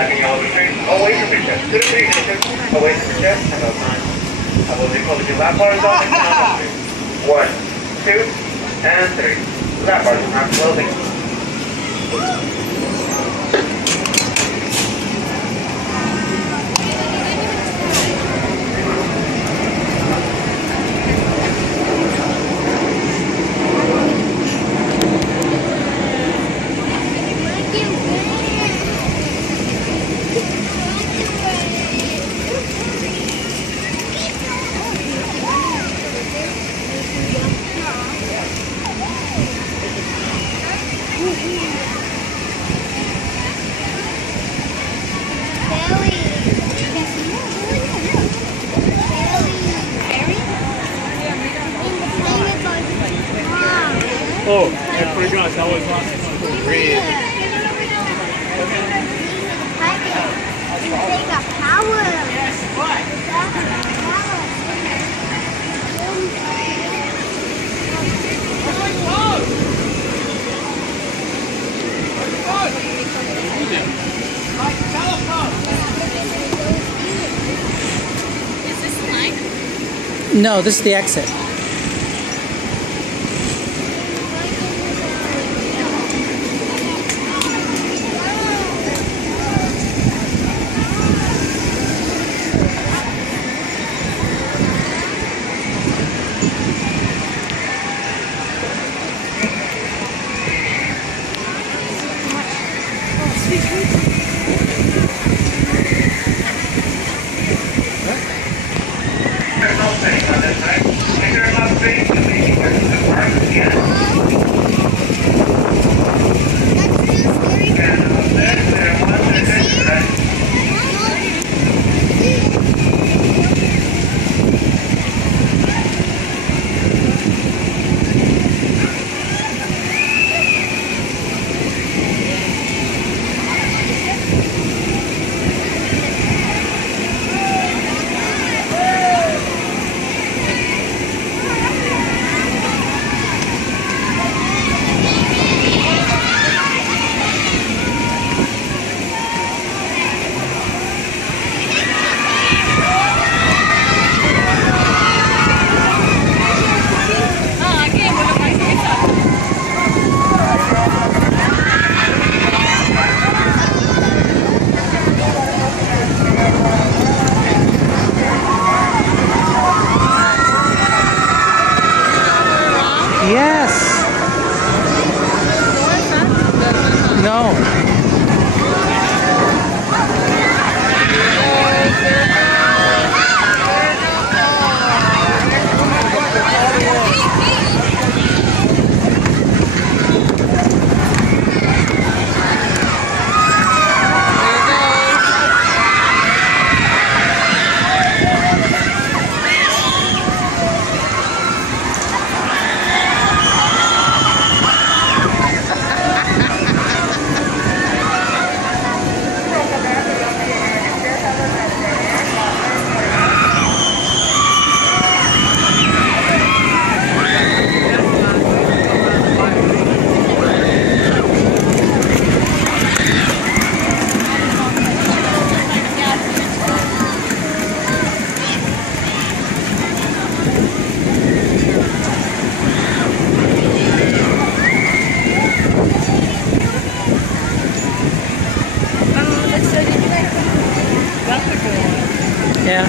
black and yellow string, away from your chest. 2 to 3 inches, away from your chest, and up 9. I will be closing your lap bars on and count up 1, 2, and 3. Lap bars are not closing. Oh, I forgot. That was last Breathe. They got power. Yes, what? Is this mine? No, this is the exit. There's no sitting on this side. If you're not sitting, you may be getting the park again. And up there, 1 to 6, right? Yes. No. Yeah.